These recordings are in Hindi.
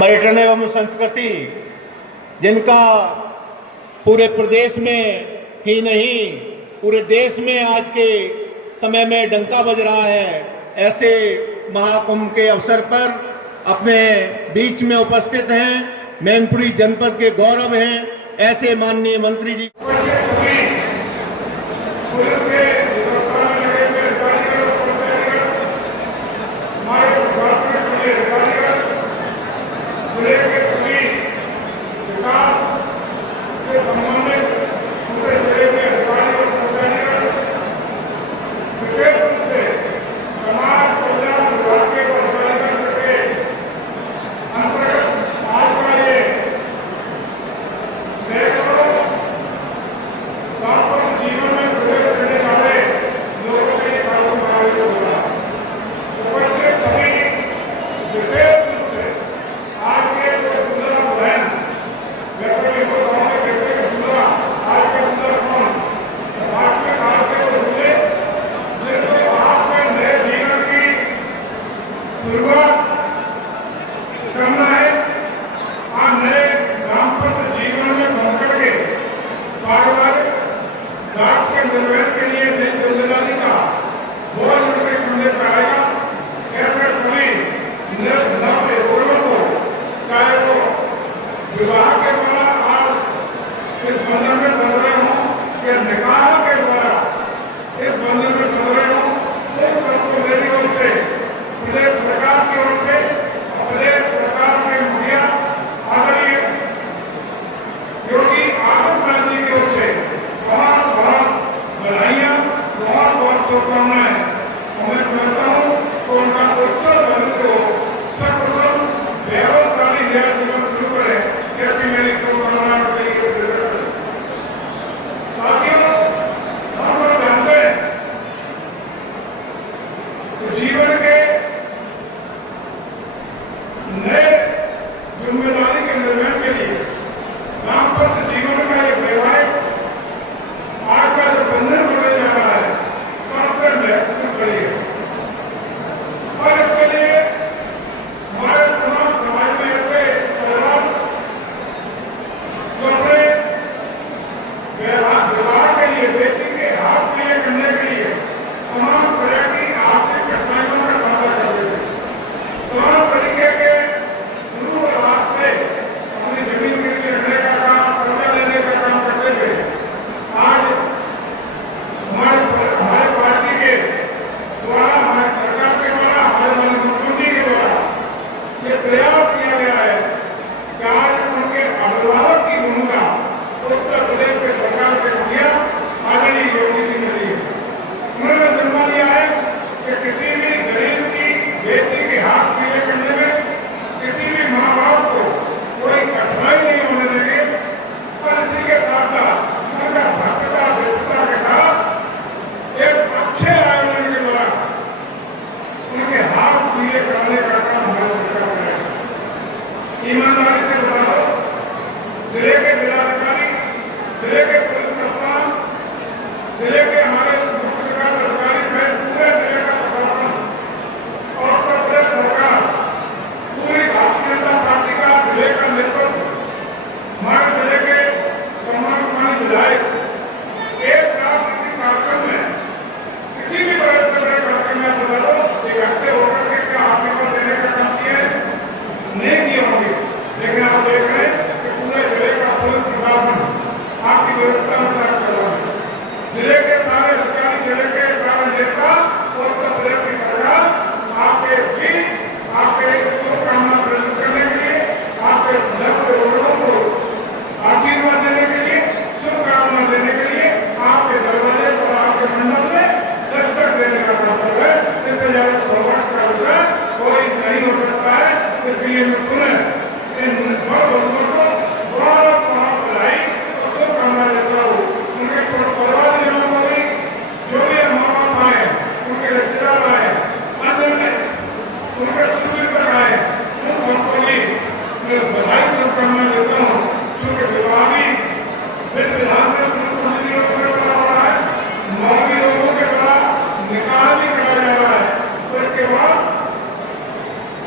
पर्यटन एवं संस्कृति, जिनका पूरे प्रदेश में ही नहीं पूरे देश में आज के समय में डंका बज रहा है, ऐसे महाकुंभ के अवसर पर अपने बीच में उपस्थित हैं, मैनपुरी जनपद के गौरव हैं ऐसे माननीय मंत्री जी।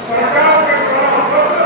सरकार के द्वारा उपलब्ध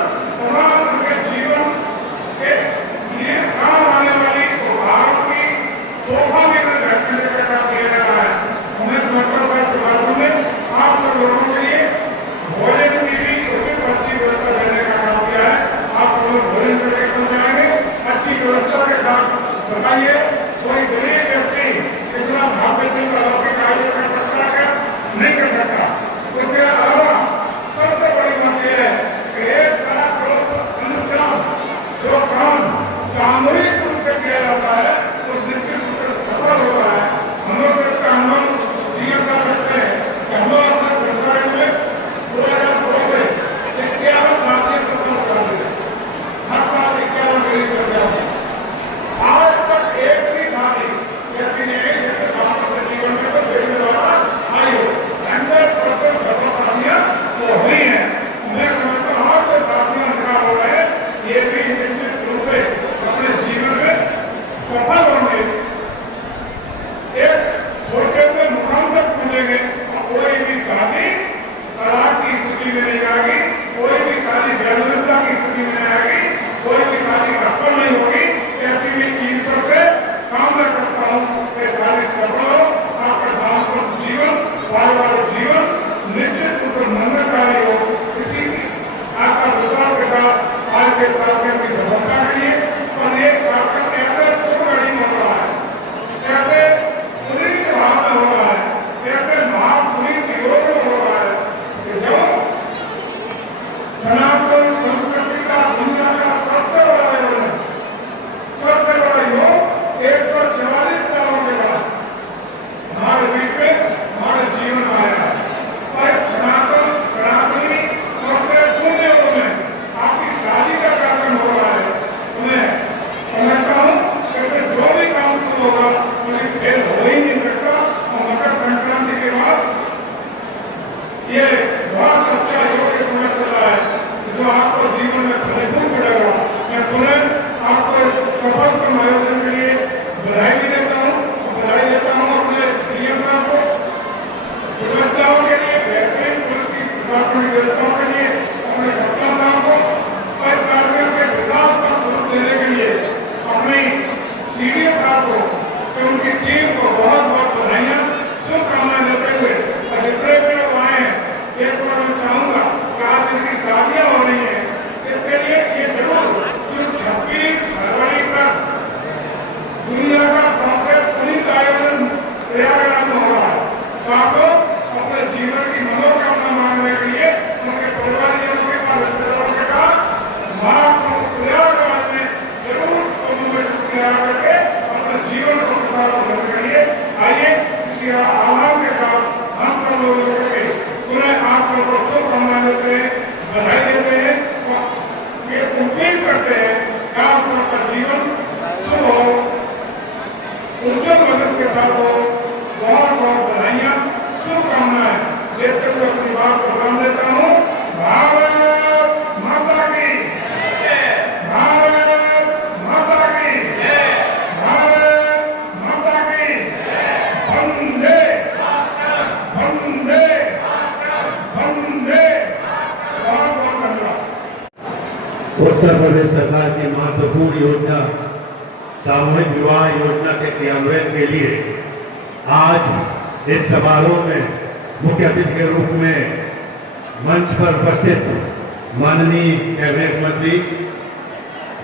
स्थिति में आएगी, कोई भी शादी घर नहीं होगी। ऐसी भी चीज पर से कामना करता हूँ कि शादी सफल हो, आपका दाम्पत्य जीवन, पारिवारिक जीवन निश्चित रूप से मंगलकारी हो। इसी आशा विश्वास के साथ आज के कार्यक्रम की सफलता के लिए और ये कार्यक्रम ऐसे छोटा नहीं हो रहा है, ऐसे पुरी भाव में हो रहा है, ऐसे महापुरी योग में हो रहा है कि जो सनातन संस्कृति का दुनिया का सबसे बड़ा योग है। सबसे बड़ा योग 144 सालों के बाद हमारे बीच में हमारे जीवन आया है। और सनातनी सबसे पूर्ण योग में आपकी शादी का कार्यक्रम हो रहा है। मैं समझता हूँ कि जो भी काम शुरू होगा उसमें फेल हो ही नहीं सकता। और मकर संक्रांति के बाद ये बहुत अच्छा योग के समय चल रहा है जो आपको जीवन में फलीभूत करेगा। मैं पुनः आपको सफल क्रम आयोजन के लिए बधाई भी देता हूँ, बधाई देता हूँ अपने प्रियंका को शुभकामनाओं के लिए, बेहतरीन पुलिस की प्रशासनिक व्यवस्थाओं के लिए, अपने भक्तों को और कार्यक्रम के विकास का स्वरूप देने के लिए अपनी सीनियर साहब को कि उनकी टीम को बहुत बहुत बधाइयाँ, शुभकामनाएं देते हुए और जितने भी लोग आए हैं, एक बार मैं चाहूँगा कि आज इनकी शादियाँ हो रही हैं, इसके लिए ये जरूर जो 26 फरवरी तक दुनिया का सबसे पुनीत आयोजन प्रयागराज में हो रहा है, तो आप लोग अपने जीवन की मनोकामना मांगने के लिए उनके परिवारियों के साथ रिश्तेदारों के साथ प्रयागराज में जरूर तैयार करके अपने जीवन को प्रसार करने के लिए आइए। इसी आह्वान के साथ हम सब लोग के पुनः आप सबको शुभकामनाएं देते हैं, बधाई देते हैं और ये उम्मीद करते हैं कि आप सबका जीवन शुभ हो, उज्जवल मदद के साथ हो। बहुत बहुत बधाइयाँ, शुभकामनाएं देते हुए अपनी बात को विराम देता हूँ। भारत माता की जय, भारत माता की जय, भारत माता की जय, वंदे वंदे वंदे। बहुत बहुत धन्यवाद। उत्तर प्रदेश सरकार की महत्वपूर्ण योजना सामूहिक विवाह योजना के क्रियान्वयन के लिए आज इस समारोह में मुख्य अतिथि के रूप में मंच पर उपस्थित माननीय कैबिनेट मंत्री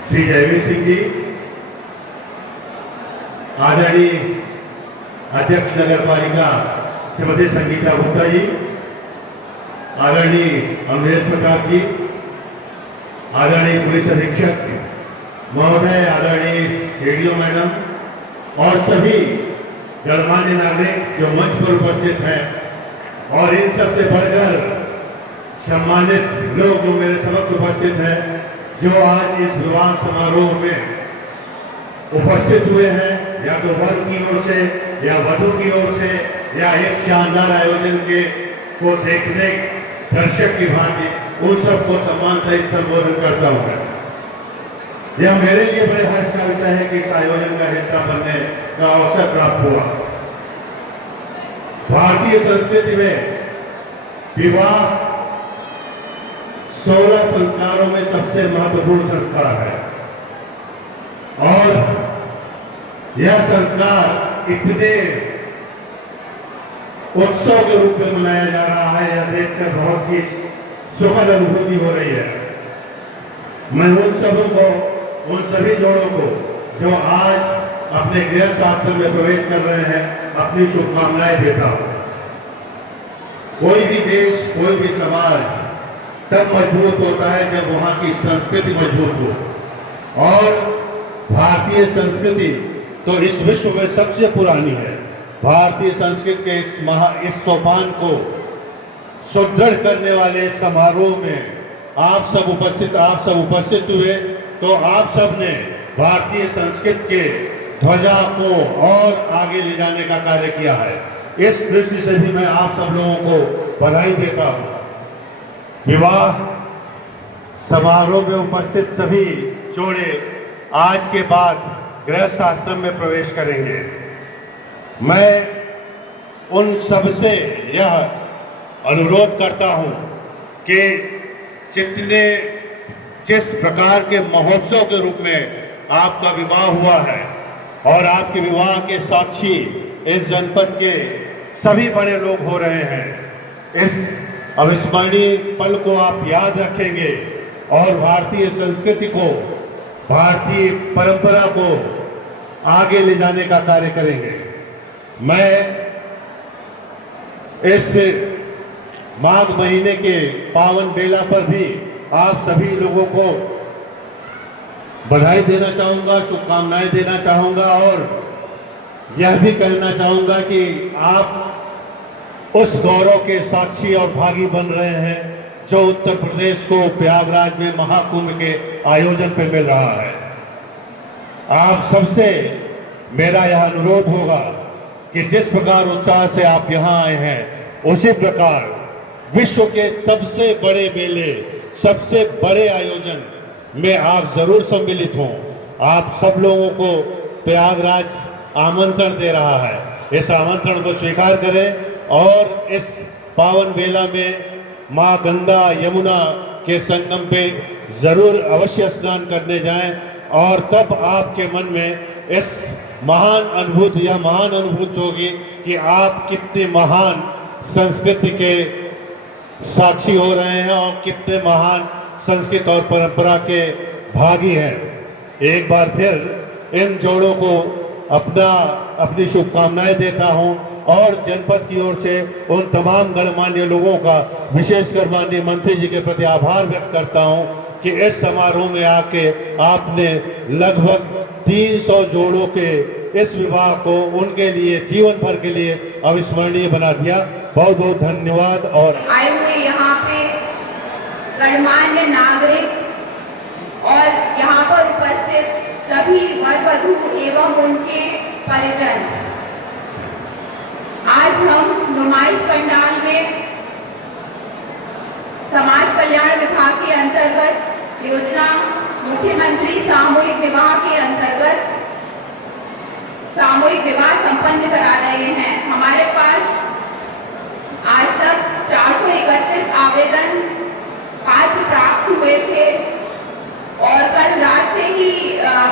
श्री जयवीर सिंह जी, आदरणीय अध्यक्ष नगर पालिका श्रीमती संगीता गुप्ता जी, आदरणीय अमरेश प्रताप जी, आदरणीय पुलिस अधीक्षक महोदय, आदरणीय सीडीओ मैडम और सभी गणमान्य नागरिक जो मंच पर उपस्थित हैं, और इन सबसे बढ़कर सम्मानित लोग जो मेरे समक्ष उपस्थित हैं, जो आज इस विवाह समारोह में उपस्थित हुए हैं, या तो वर की ओर से या वधु की ओर से या इस शानदार आयोजन के को देखने दर्शक की भांति, उन सबको सम्मान सहित संबोधन करता हूं। यह मेरे लिए बड़े हर्ष का विषय है कि इस आयोजन का हिस्सा बनने का अवसर प्राप्त हुआ। भारतीय संस्कृति में विवाह 16 संस्कारों में सबसे महत्वपूर्ण संस्कार है और यह संस्कार इतने उत्सव के रूप में मनाया जा रहा है, यह देखकर बहुत ही सुखद अनुभूति हो रही है। मैं उन सभी जोड़ों को जो आज अपने गृह आश्रम में प्रवेश कर रहे हैं अपनी शुभकामनाएं देता हूं। कोई भी देश, कोई भी समाज तब मजबूत होता है जब वहां की संस्कृति मजबूत हो, और भारतीय संस्कृति तो इस विश्व में सबसे पुरानी है। भारतीय संस्कृति के इस सोपान को सुदृढ़ करने वाले समारोह में आप सब उपस्थित हुए, तो आप सब ने भारतीय संस्कृति के ध्वजा को और आगे ले जाने का कार्य किया है। इस दृष्टि से भी मैं आप सब लोगों को बधाई देता हूं। विवाह समारोह में उपस्थित सभी जोड़े आज के बाद गृहस्थ आश्रम में प्रवेश करेंगे। मैं उन सबसे यह अनुरोध करता हूं कि जितने जिस प्रकार के महोत्सव के रूप में आपका विवाह हुआ है और आपके विवाह के साक्षी इस जनपद के सभी बड़े लोग हो रहे हैं। इस अविस्मरणीय पल को आप याद रखेंगे और भारतीय संस्कृति को, भारतीय परंपरा को आगे ले जाने का कार्य करेंगे। मैं इस माघ महीने के पावन बेला पर भी आप सभी लोगों को बधाई देना चाहूंगा, शुभकामनाएं देना चाहूंगा और यह भी कहना चाहूंगा कि आप उस गौरव के साक्षी और भागी बन रहे हैं जो उत्तर प्रदेश को प्रयागराज में महाकुंभ के आयोजन पर मिल रहा है। आप सबसे मेरा यह अनुरोध होगा कि जिस प्रकार उत्साह से आप यहाँ आए हैं, उसी प्रकार विश्व के सबसे बड़े मेले, सबसे बड़े आयोजन में आप जरूर सम्मिलित हों। आप सब लोगों को प्रयागराज आमंत्रण दे रहा है। इस आमंत्रण को स्वीकार करें और इस पावन बेला में माँ गंगा यमुना के संगम पे जरूर अवश्य स्नान करने जाएं और तब आपके मन में इस महान अनुभूति, यह महान अनुभूति होगी कि आप कितने महान संस्कृति के साक्षी हो रहे हैं और कितने महान संस्कृति और परंपरा के भागी हैं। एक बार फिर इन जोड़ों को अपनी शुभकामनाएं देता हूं और जनपद की ओर से उन तमाम गणमान्य लोगों का, विशेषकर माननीय मंत्री जी के प्रति आभार व्यक्त करता हूं कि इस समारोह में आके आपने लगभग 300 जोड़ों के इस विवाह को उनके लिए जीवन भर के लिए अविस्मरणीय बना दिया। बहुत बहुत धन्यवाद। और आए हुए यहाँ पे गणमान्य नागरिक और यहाँ पर उपस्थित सभी वर वधू एवं उनके परिजन, आज हम नुमाइश पंडाल में समाज कल्याण विभाग के अंतर्गत योजना मुख्यमंत्री सामूहिक विवाह के अंतर्गत सामूहिक विवाह संपन्न करा रहे हैं। हमारे पास आज तक 431 आवेदन पात्र प्राप्त हुए थे और कल रात से ही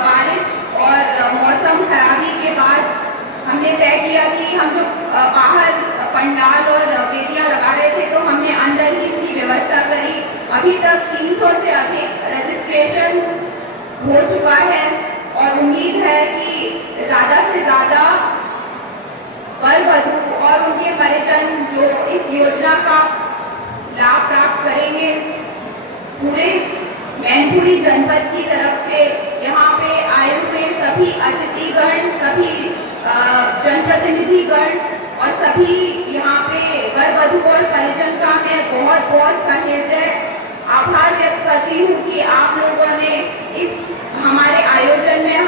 बारिश और मौसम खराबी के बाद हमने तय किया कि हम जो बाहर पंडाल और वेदियां लगा रहे थे तो हमने अंदर ही इसकी व्यवस्था करी। अभी तक 300 से अधिक रजिस्ट्रेशन हो चुका है और उम्मीद है कि ज़्यादा से ज़्यादा वर वधू और उनके परिजन जो इस योजना का लाभ प्राप्त करेंगे। पूरे मैनपुरी जनपद की तरफ से यहाँ पे आए हुए सभी अतिथिगण, सभी जनप्रतिनिधिगण और सभी यहाँ पे वर वधू और परिजन का मैं बहुत बहुत सहृदय आभार व्यक्त करती हूँ कि आप लोगों ने इस हमारे आयोजन में